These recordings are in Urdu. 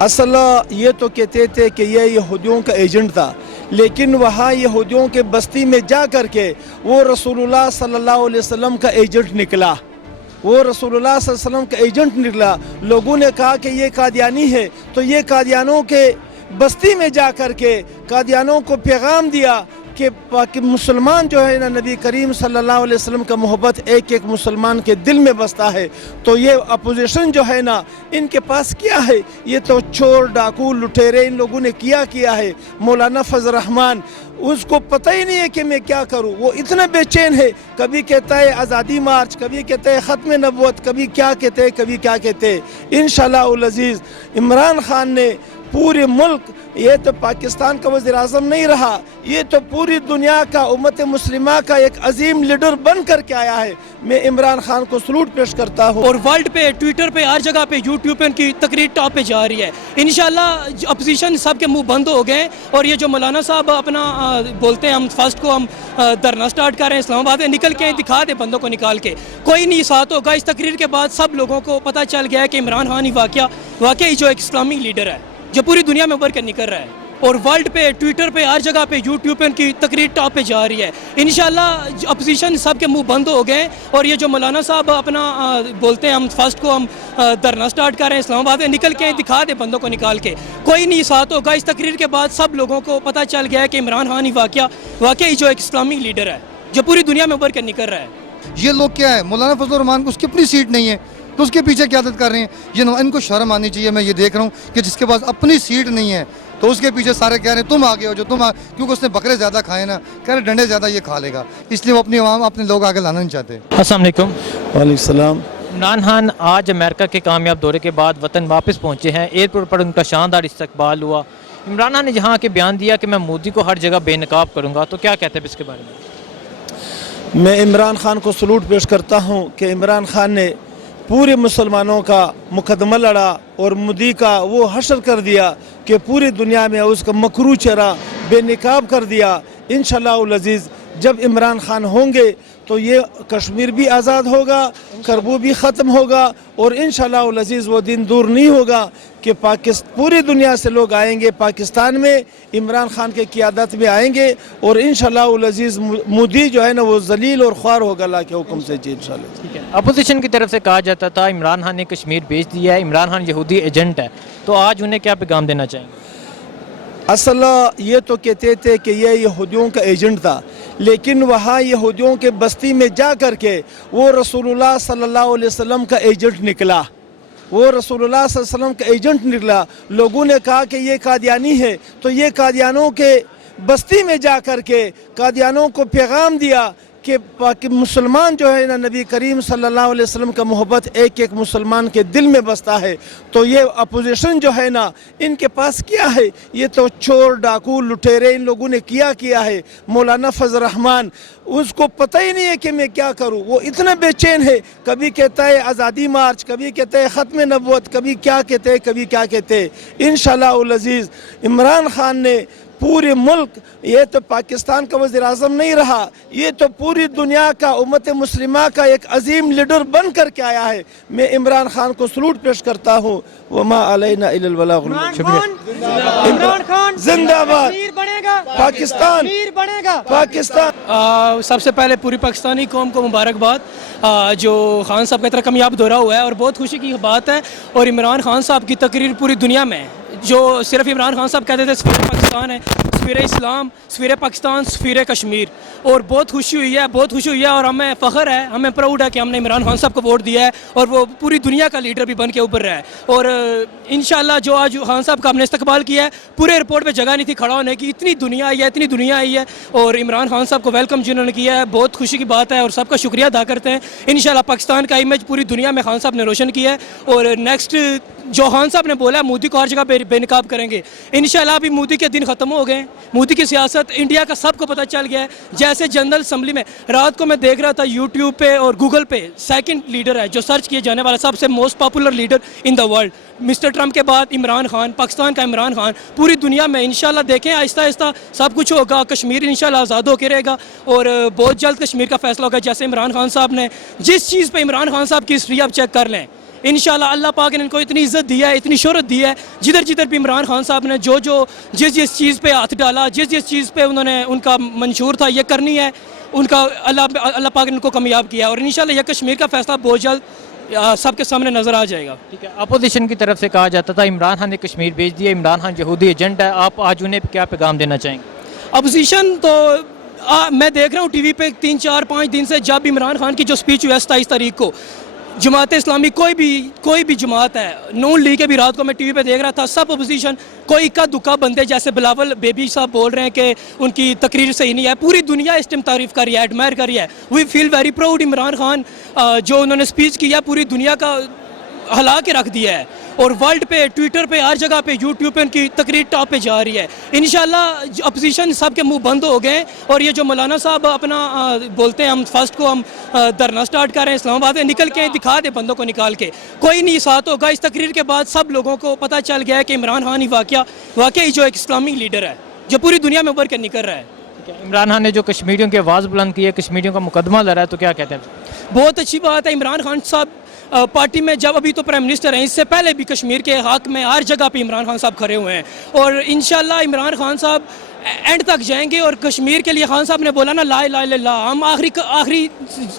اصل یہ تو کہتے تھے کہ یہ یہودیوں کا ایجنٹ تھا، لیکن وہاں یہودیوں کے بستی میں جا کر کے وہ رسول اللہ صلی اللہ علیہ وسلم کا ایجنٹ نکلا، وہ رسول اللہ صلی اللہ علیہ وسلم کا ایجنٹ نکلا۔ لوگوں نے کہا کہ یہ قادیانی ہے، تو یہ قادیانوں کے بستی میں جا کر کے قادیانوں کو پیغام دیا کہ مسلمان جو ہے نا، نبی کریم صلی اللہ علیہ وسلم کا محبت ایک ایک مسلمان کے دل میں بستا ہے۔ تو یہ اپوزیشن جو ہے نا، ان کے پاس کیا ہے؟ یہ تو چور ڈاکو لٹیرے ان لوگوں نے کیا ہے۔ مولانا فضل الرحمان، اس کو پتہ ہی نہیں ہے کہ میں کیا کروں، وہ اتنا بے چین ہے، کبھی کہتا ہے آزادی مارچ، کبھی کہتا ہے ختم نبوت، کبھی کیا کہتے ہیں، کبھی کیا کہتے ہیں۔ انشاءاللہ العزیز عمران خان نے پورے ملک، یہ تو پاکستان کا وزیر اعظم نہیں رہا، یہ تو پوری دنیا کا امت مسلمہ کا ایک عظیم لیڈر بن کر کے آیا ہے۔ میں عمران خان کو سلوٹ پیش کرتا ہوں۔ اور ورلڈ پہ، ٹویٹر پہ، ہر جگہ پہ، یوٹیوب پہ ان کی تقریر ٹاپ پہ جا رہی ہے۔ انشاءاللہ اپوزیشن سب کے منہ بند ہو گئے، اور یہ جو مولانا صاحب اپنا بولتے ہیں ہم فرسٹ کو ہم دھرنا سٹارٹ کر رہے ہیں اسلام آباد میں، نکل کے دکھا دے بندوں کو نکال کے، کوئی نہیں ساتھ ہوگا۔ اس تقریر کے بعد سب لوگوں کو پتہ چل گیا ہے کہ عمران خان ہی واقعی جو ایک اسلامی لیڈر ہے جو پوری دنیا میں ابھر کر نکل رہا ہے۔ اور ورلڈ پہ، ٹویٹر پہ، ہر جگہ پہ، یوٹیوب پہ ان کی تقریر ٹاپ پہ جا رہی ہے۔ انشاءاللہ اپوزیشن سب کے منہ بند ہو گئے، اور یہ جو مولانا صاحب اپنا بولتے ہیں ہم فرسٹ کو ہم دھرنا سٹارٹ کر رہے ہیں اسلام آباد میں، نکل کے دکھا دے بندوں کو نکال کے، کوئی نہیں ساتھ ہوگا۔ اس تقریر کے بعد سب لوگوں کو پتہ چل گیا ہے کہ عمران خان ہی واقعی جو ایک اسلامی لیڈر ہے جو پوری دنیا میں ابھر کر نکل رہا ہے۔ یہ لوگ کیا ہے، مولانا فضل الرحمان کو اس کی اپنی سیٹ نہیں ہے تو اس کے پیچھے قیادت کر رہے ہیں۔ ان کو شرم آنی چاہیے۔ میں یہ دیکھ رہا ہوں کہ جس کے پاس اپنی سیٹ نہیں ہے تو اس کے پیچھے سارے کہہ رہے ہیں تم آگے ہو، کیونکہ اس نے بکرے زیادہ کھائے نا، کہہ رہے ڈنڈے زیادہ یہ کھا لے گا، اس لیے وہ اپنی عوام اپنے لوگ آگے لانا نہیں چاہتے۔ السلام علیکم۔ وعلیکم السلام۔ عمران خان آج امریکہ کے کامیاب دورے کے بعد وطن واپس پہنچے ہیں۔ ایئرپورٹ پر ان کا شاندار استقبال ہوا۔ عمران خان نے جہاں کے بیان دیا کہ میں مودی کو ہر جگہ بے نقاب کروں گا، تو کیا کہتے ہیں اس کے بارے میں؟ میں عمران خان کو سلوٹ پیش کرتا ہوں کہ عمران خان نے پورے مسلمانوں کا مقدمہ لڑا اور مودی کا وہ حشر کر دیا کہ پوری دنیا میں اس کا مکروہ چہرہ بے نقاب کر دیا۔ انشاءاللہ العزیز جب عمران خان ہوں گے تو یہ کشمیر بھی آزاد ہوگا، کربو بھی ختم ہوگا، اور انشاءاللہ العزیز وہ دن دور نہیں ہوگا کہ پوری دنیا سے لوگ آئیں گے پاکستان میں، عمران خان کے قیادت میں آئیں گے، اور انشاءاللہ العزیز مودی جو ہے نا وہ ذلیل اور خوار ہوگا اللہ کے حکم سے۔ جی انشاءاللہ۔ اپوزیشن کی طرف سے کہا جاتا تھا عمران خان نے کشمیر بیچ دیا ہے، عمران خان یہودی ایجنٹ ہے، تو آج انہیں کیا پیغام دینا چاہیں گے؟ اصل یہ تو کہتے تھے کہ یہ یہودیوں کا ایجنٹ تھا، لیکن وہاں یہودیوں کے بستی میں جا کر کے وہ رسول اللہ صلی اللہ علیہ وسلم کا ایجنٹ نکلا، وہ رسول اللہ صلی اللہ علیہ وسلم کا ایجنٹ نکلا۔ لوگوں نے کہا کہ یہ قادیانی ہے، تو یہ قادیانوں کے بستی میں جا کر کے قادیانوں کو پیغام دیا کہ مسلمان جو ہے نا، نبی کریم صلی اللہ علیہ وسلم کا محبت ایک ایک مسلمان کے دل میں بستا ہے۔ تو یہ اپوزیشن جو ہے نا، ان کے پاس کیا ہے؟ یہ تو چور ڈاکو لٹیرے ان لوگوں نے کیا ہے۔ مولانا فضل الرحمان، اس کو پتہ ہی نہیں ہے کہ میں کیا کروں، وہ اتنا بے چین ہے، کبھی کہتا ہے آزادی مارچ، کبھی کہتا ہے ختم نبوت، کبھی کیا کہتے ہیں، کبھی کیا کہتے ہیں۔ انشاءاللہ العزیز عمران خان نے پورے ملک، یہ تو پاکستان کا وزیر اعظم نہیں رہا، یہ تو پوری دنیا کا امت مسلمہ کا ایک عظیم لیڈر بن کر کے آیا ہے۔ میں عمران خان کو سلوٹ پیش کرتا ہوں۔ وما علینا الا البلاغ المبین۔ عمران خان زندہ باد، امیر بنے گا، پاکستان، امیر بنے گا، پاکستان۔ سب سے پہلے پوری پاکستانی قوم کو مبارکباد جو خان صاحب کا اتنا کامیاب دورہ ہوا ہے، اور بہت خوشی کی بات ہے۔ اور عمران خان صاحب کی تقریر پوری دنیا میں، جو صرف عمران خان صاحب کہتے تھے سفیر پاکستان ہے، سفیر اسلام، سفیر پاکستان، سفیر کشمیر، اور بہت خوشی ہوئی ہے، اور ہمیں فخر ہے، ہمیں پراؤڈ ہے کہ ہم نے عمران خان صاحب کو ووٹ دیا ہے، اور وہ پوری دنیا کا لیڈر بھی بن کے ابھر رہا ہے۔ اور انشاءاللہ جو آج خان صاحب کا ہم نے استقبال کیا ہے، پورے ایئرپورٹ پہ جگہ نہیں تھی کھڑا ہونے کی، اتنی دنیا آئی ہے، اور عمران خان صاحب کو ویلکم جنہوں نے کیا ہے، بہت خوشی کی بات ہے، اور سب کا شکریہ ادا کرتے ہیں۔ انشاءاللہ پاکستان کا امیج پوری دنیا میں خان صاحب نے روشن کیا ہے، اور نیکسٹ جو خان صاحب نے بولا ہے مودی کو ہر جگہ بے نقاب کریں گے، انشاءاللہ ابھی مودی کے دن ختم ہو گئے۔ مودی کی سیاست انڈیا کا سب کو پتہ چل گیا ہے۔ جیسے جنرل اسمبلی میں رات کو میں دیکھ رہا تھا یوٹیوب پہ اور گوگل پہ، سیکنڈ لیڈر ہے جو سرچ کیے جانے والا سب سے most popular leader in the world, mister Trump کے بعد عمران خان، پاکستان کا عمران خان، پوری دنیا میں انشاءاللہ دیکھیں آہستہ آہستہ سب کچھ ہوگا، کشمیر انشاءاللہ آزاد ہو کے رہے گا، اور بہت جلد کشمیر کا فیصلہ ہوگا۔ جیسے عمران خان صاحب نے جس چیز پہ عمران خان صاحب کی ہسٹری آپ چیک کر لیں، انشاءاللہ اللہ پاک نے ان کو اتنی عزت دی ہے, اتنی شہرت دی ہے, جدھر جدھر بھی عمران خان صاحب نے جس چیز پہ ہاتھ ڈالا, جس چیز پہ انہوں نے ان کا منشور تھا یہ کرنی ہے, ان کا اللہ پاک نے ان کو کامیاب کیا, اور انشاءاللہ یہ کشمیر کا فیصلہ بہت جلد سب کے سامنے نظر آ جائے گا. ٹھیک ہے, اپوزیشن کی طرف سے کہا جاتا تھا عمران خان نے کشمیر بھیج دیا, عمران خان یہودی ایجنٹ ہے, آپ آج انہیں کیا پیغام دینا چاہیں گے؟ اپوزیشن تو میں دیکھ رہا ہوں ٹی وی پہ 3 4 5 دن سے, جب عمران خان کی جو سپیچ ہوئی ہے 27 تاریخ کو, جماعت اسلامی کوئی بھی جماعت ہے, نون لیگ کے بھی رات کو میں ٹی وی پہ دیکھ رہا تھا, سب اپوزیشن کوئی اکا دکا بندے جیسے بلاول بیبی صاحب بول رہے ہیں کہ ان کی تقریر صحیح نہیں ہے, پوری دنیا اس ٹائم تعریف کر رہی ہے, ایڈمائر کر رہی ہے. We feel very proud. Imran Khan جو انہوں نے سپیچ کی ہے پوری دنیا کا ہلا کے رکھ دیا ہے, اور ورلڈ پہ, ٹویٹر پہ, ہر جگہ پہ, یوٹیوب پہ ان کی تقریر ٹاپ پہ جا رہی ہے. انشاءاللہ اپوزیشن سب کے منہ بند ہو گئے, اور یہ جو مولانا صاحب اپنا بولتے ہیں ہم فرسٹ کو ہم دھرنا سٹارٹ کر رہے ہیں اسلام آباد میں, نکل کے دکھا دے بندوں کو نکال کے, کوئی نہیں ساتھ ہوگا. اس تقریر کے بعد سب لوگوں کو پتہ چل گیا ہے کہ عمران خان ہی واقعی جو ایک اسلامک لیڈر ہے جو پوری دنیا میں ابھر کے نکل رہا ہے. عمران خان نے جو کشمیریوں کی آواز بلند کی ہے, کشمیریوں کا مقدمہ لڑا ہے, تو کیا کہتے ہیں؟ بہت اچھی بات ہے. عمران خان صاحب پارٹی میں جب ابھی تو پرائم منسٹر ہیں, اس سے پہلے بھی کشمیر کے حق میں ہر جگہ پہ عمران خان صاحب کھڑے ہوئے ہیں, اور انشاءاللہ عمران خان صاحب اینڈ تک جائیں گے. اور کشمیر کے لیے خان صاحب نے بولا نا لا الہ الا اللہ, ہم آخری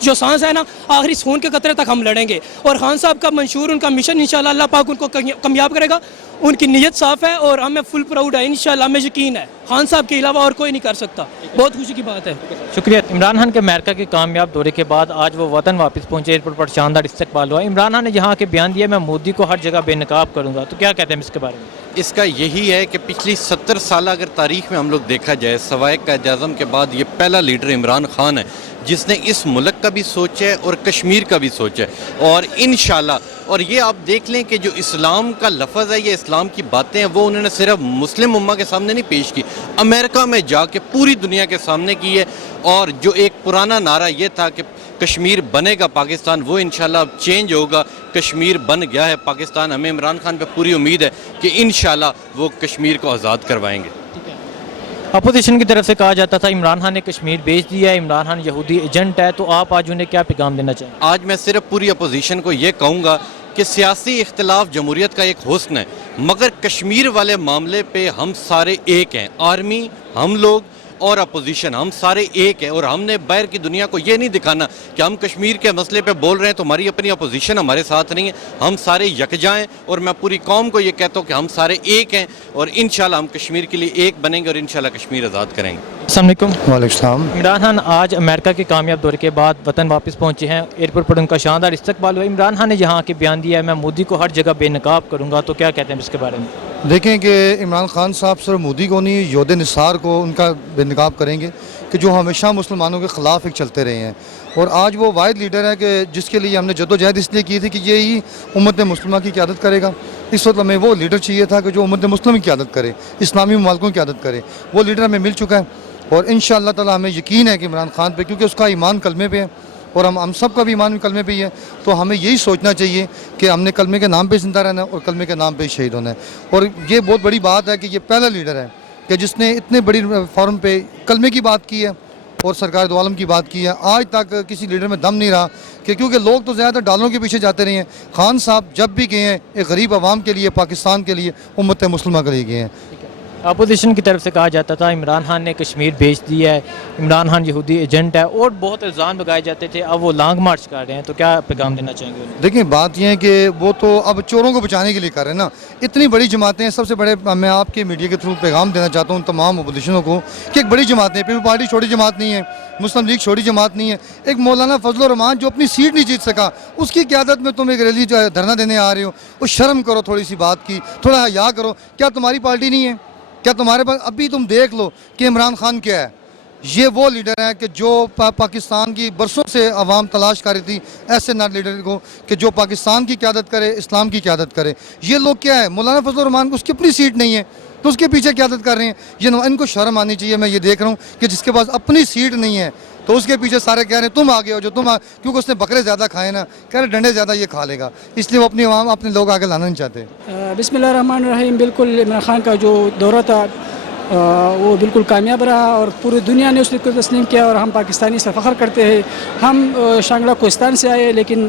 جو سانس ہے نا, آخری خون کے قطرے تک ہم لڑیں گے. اور خان صاحب کا منشور, ان کا مشن انشاءاللہ اللہ پاک ان کو کامیاب کرے گا. ان کی نیت صاف ہے اور ہمیں فل پراؤڈ ہے, انشاءاللہ ہمیں یقین ہے خان صاحب کے علاوہ اور کوئی نہیں کر سکتا. بہت خوشی کی بات ہے. شکریہ. عمران خان کے امریکہ کے کامیاب دورے کے بعد آج وہ وطن واپس پہنچے, ایئرپورٹ پر شاندار استقبال ہوا. عمران خان نے یہاں کے بیان دیا میں مودی کو ہر جگہ بے نقاب کروں گا, تو کیا کہتے ہیں اس کے بارے میں؟ اس کا یہی ہے کہ پچھلی 70 سالہ اگر تاریخ میں ہم لوگ دیکھا جائے, سوائے قائد اعظم کے بعد یہ پہلا لیڈر عمران خان ہے جس نے اس ملک کا بھی سوچا ہے اور کشمیر کا بھی سوچا ہے. اور انشاءاللہ, اور یہ آپ دیکھ لیں کہ جو اسلام کا لفظ ہے, یہ اسلام کی باتیں ہیں, وہ انہوں نے صرف مسلم امہ کے سامنے نہیں پیش کی, امریکہ میں جا کے پوری دنیا کے سامنے کی ہے. اور جو ایک پرانا نعرہ یہ تھا کہ کشمیر بنے گا پاکستان, وہ انشاءاللہ اب چینج ہوگا, کشمیر بن گیا ہے پاکستان. ہمیں عمران خان پہ پوری امید ہے کہ انشاءاللہ وہ کشمیر کو آزاد کروائیں گے. اپوزیشن کی طرف سے کہا جاتا تھا عمران خان نے کشمیر بھیج دیا ہے, عمران خان یہودی ایجنٹ ہے, تو آپ آج انہیں کیا پیغام دینا چاہیں؟ آج میں صرف پوری اپوزیشن کو یہ کہوں گا کہ سیاسی اختلاف جمہوریت کا ایک حسن ہے, مگر کشمیر والے معاملے پہ ہم سارے ایک ہیں. آرمی, ہم لوگ اور اپوزیشن, ہم سارے ایک ہیں. اور ہم نے باہر کی دنیا کو یہ نہیں دکھانا کہ ہم کشمیر کے مسئلے پہ بول رہے ہیں تو ہماری اپنی اپوزیشن ہمارے ساتھ نہیں ہے. ہم سارے یکجا ہیں, اور میں پوری قوم کو یہ کہتا ہوں کہ ہم سارے ایک ہیں, اور انشاءاللہ ہم کشمیر کے لیے ایک بنیں گے, اور انشاءاللہ کشمیر آزاد کریں گے. السلام علیکم. وعلیکم السلام. عمران خان آج امریکہ کے کامیاب دورے کے بعد وطن واپس پہنچے ہیں, ایئرپورٹ پر ان کا شاندار استقبال ہوا. عمران خان نے یہاں کے بیان دیا ہے میں مودی کو ہر جگہ بے نقاب کروں گا, تو کیا کہتے ہیں اس کے بارے میں؟ دیکھیں کہ عمران خان صاحب صرف مودی کو نہیں, یہود نثار کو ان کا بے نقاب کریں گے کہ جو ہمیشہ مسلمانوں کے خلاف ایک چلتے رہے ہیں. اور آج وہ واحد لیڈر ہے کہ جس کے لیے ہم نے جدوجہد اس لیے کی تھی کہ یہی امت مسلمہ کی قیادت کرے گا. اس وقت ہمیں وہ لیڈر چاہیے تھا کہ جو امت مسلمہ کی قیادت کرے, اسلامی ممالکوں کی قیادت کرے. وہ لیڈر ہمیں مل چکا ہے, اور انشاءاللہ تعالی ہمیں یقین ہے کہ عمران خان پہ, کیونکہ اس کا ایمان کلمے پہ ہے, اور ہم سب کا بھی ایمان کلمے پہ ہی ہے, تو ہمیں یہی سوچنا چاہیے کہ ہم نے کلمے کے نام پہ زندہ رہنا ہے اور کلمے کے نام پہ شہید ہونا ہے. اور یہ بہت بڑی بات ہے کہ یہ پہلا لیڈر ہے کہ جس نے اتنے بڑی فورم پہ کلمے کی بات کی ہے اور سرکار دو عالم کی بات کی ہے. آج تک کسی لیڈر میں دم نہیں رہا کہ, کیونکہ لوگ تو زیادہ ڈالروں کے پیچھے جاتے رہے ہیں. خان صاحب جب بھی گئے ہیں ایک غریب عوام کے لیے, پاکستان کے لیے, امت مسلمہ کے لیے گئے ہیں. اپوزیشن کی طرف سے کہا جاتا تھا عمران خان نے کشمیر بھیج دیا ہے, عمران خان یہودی ایجنٹ ہے, اور بہت الزام لگائے جاتے تھے, اب وہ لانگ مارچ کر رہے ہیں, تو کیا پیغام دینا چاہیں گے انہیں؟ دیکھیں بات یہ ہے کہ وہ تو اب چوروں کو بچانے کے لیے کر رہے ہیں نا. اتنی بڑی جماعتیں ہیں, سب سے بڑے میں آپ کے میڈیا کے تھرو پیغام دینا چاہتا ہوں تمام اپوزیشنوں کو کہ ایک بڑی جماعتیں, پیپل پارٹی چھوٹی جماعت نہیں ہے, مسلم لیگ چھوٹی جماعت نہیں ہے. ایک مولانا فضل الرحمان جو اپنی سیٹ نہیں جیت سکا, اس کی قیادت میں تم ایک ریلی دھرنا دینے آ رہے ہو. وہ شرم کرو تھوڑی سی بات کی, تھوڑا حیا کرو. کیا تمہاری پارٹی نہیں ہے؟ کیا تمہارے پاس ابھی تم دیکھ لو کہ عمران خان کیا ہے. یہ وہ لیڈر ہے کہ جو پاکستان کی برسوں سے عوام تلاش کر رہی تھی, ایسے نہ لیڈر کو کہ جو پاکستان کی قیادت کرے, اسلام کی قیادت کرے. یہ لوگ کیا ہے, مولانا فضل الرحمان کو اس کی اپنی سیٹ نہیں ہے تو اس کے پیچھے قیادت کر رہے ہیں. ان کو شرم آنی چاہیے. میں یہ دیکھ رہا ہوں کہ جس کے پاس اپنی سیٹ نہیں ہے تو اس کے پیچھے سارے کہہ رہے ہیں تم آگے ہو, جو تم کیونکہ اس نے بکرے زیادہ کھائے نا, کہہ رہے ڈنڈے زیادہ یہ کھا لے گا, اس لیے وہ اپنی عوام اپنے لوگ آگے لانا نہیں چاہتے. بسم اللہ الرحمن الرحیم. بالکل عمران خان کا جو دورہ تھا وہ بالکل کامیاب رہا, اور پوری دنیا نے اس کو تسلیم کیا, اور ہم پاکستانی سے فخر کرتے ہیں. ہم شانگلہ کوہستان سے آئے, لیکن